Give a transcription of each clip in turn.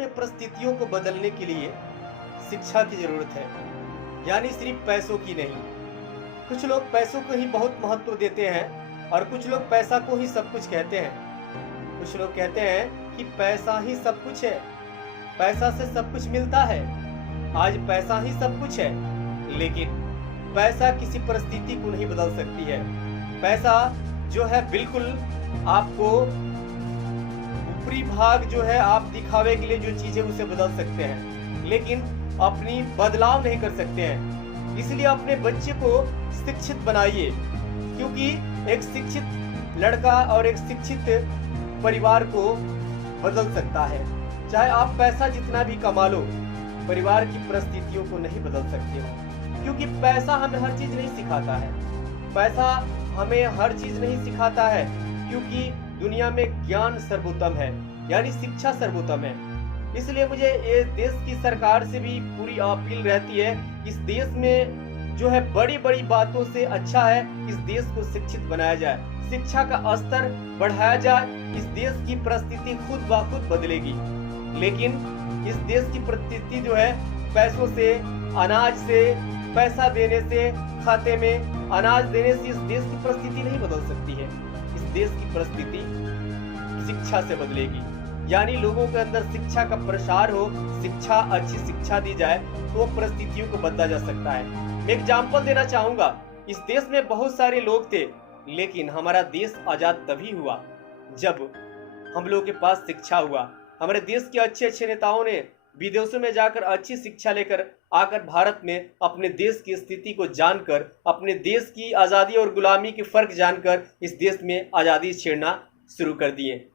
में परिस्थितियों को बदलने के लिए शिक्षा की जरूरत है, यानी सिर्फ पैसों की नहीं। कुछ लोग पैसों को ही बहुत महत्व देते हैं और कुछ लोग पैसा को ही सब कुछ कहते हैं। कुछ लोग कहते हैं कि पैसा ही सब कुछ है, पैसा से सब कुछ मिलता है, आज पैसा ही सब कुछ है। लेकिन पैसा किसी परिस्थिति को नहीं बदल सकती है। पैसा जो है बिल्कुल आपको ऊपरी भाग जो है आप दिखावे के लिए जो चीजें उसे बदल सकते हैं, लेकिन अपनी बदलाव नहीं कर सकते हैं। इसलिए अपने बच्चे को शिक्षित बनाइए, क्योंकि एक शिक्षित लड़का और एक शिक्षित परिवार को बदल सकता है। चाहे आप पैसा जितना भी कमा लो, परिवार की परिस्थितियों को नहीं बदल सकते हो, क्योंकि पैसा हमें हर चीज नहीं सिखाता है। पैसा हमें हर चीज नहीं सिखाता है, क्योंकि दुनिया में ज्ञान सर्वोत्तम है, यानी शिक्षा सर्वोत्तम है। इसलिए मुझे ये देश की सरकार से भी पूरी अपील रहती है, इस देश में जो है बड़ी बड़ी बातों से अच्छा है इस देश को शिक्षित बनाया जाए, शिक्षा का स्तर बढ़ाया जाए। इस देश की परिस्थिति खुद ब खुद बदलेगी। लेकिन इस देश की परिस्थिति जो है पैसों से, अनाज से, पैसा देने से, खाते में अनाज देने से इस देश की परिस्थिति नहीं बदल सकती है। इस देश की परिस्थिति शिक्षा से बदलेगी, यानी लोगों के अंदर शिक्षा का प्रसार हो, शिक्षा अच्छी शिक्षा दी जाए तो परिस्थितियों को बदला जा सकता है। मैं एग्जाम्पल देना चाहूंगा, इस देश में बहुत सारे लोग थे, लेकिन हमारा देश आजाद तभी हुआ जब हम लोगों के पास शिक्षा हुआ। हमारे देश के अच्छे अच्छे नेताओं ने विदेशों में जाकर अच्छी शिक्षा लेकर आकर भारत में अपने देश की स्थिति को जानकर, अपने देश की आज़ादी और गुलामी के फर्क जानकर इस देश में आज़ादी छेड़ना शुरू कर दिए।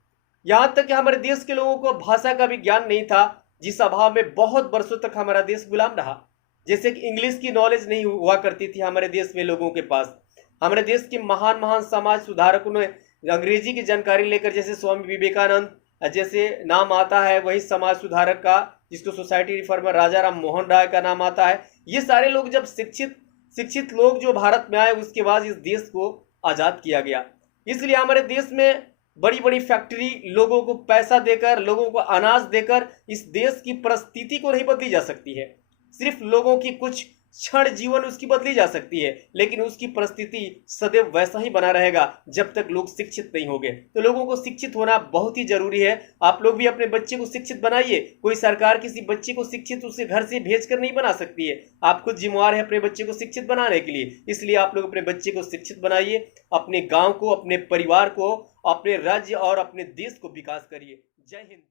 यहाँ तक कि हमारे देश के लोगों को भाषा का भी ज्ञान नहीं था, जिस अभाव में बहुत वर्षों तक हमारा देश गुलाम रहा। जैसे कि इंग्लिश की नॉलेज नहीं हुआ करती थी हमारे देश में लोगों के पास। हमारे देश के महान महान समाज सुधारकों ने अंग्रेजी की जानकारी लेकर, जैसे स्वामी विवेकानंद जैसे नाम आता है, वही समाज सुधारक का जिसको सोसाइटी रिफॉर्मर राजा राम मोहन राय का नाम आता है। ये सारे लोग जब शिक्षित लोग जो भारत में आए, उसके बाद इस देश को आजाद किया गया। इसलिए हमारे देश में बड़ी बड़ी फैक्ट्री, लोगों को पैसा देकर, लोगों को अनाज देकर इस देश की परिस्थिति को नहीं बदली जा सकती है। सिर्फ लोगों की कुछ क्षण जीवन उसकी बदली जा सकती है, लेकिन उसकी परिस्थिति सदैव वैसा ही बना रहेगा जब तक लोग शिक्षित नहीं होंगे। तो लोगों को शिक्षित होना बहुत ही जरूरी है। आप लोग भी अपने बच्चे को शिक्षित बनाइए। कोई सरकार किसी बच्चे को शिक्षित उसे घर से भेजकर नहीं बना सकती है। आप खुद जिम्मेवार है अपने बच्चे को शिक्षित बनाने के लिए। इसलिए आप लोग अपने बच्चे को शिक्षित बनाइए, अपने गाँव को, अपने परिवार को, अपने राज्य और अपने देश को विकास करिए। जय हिंद।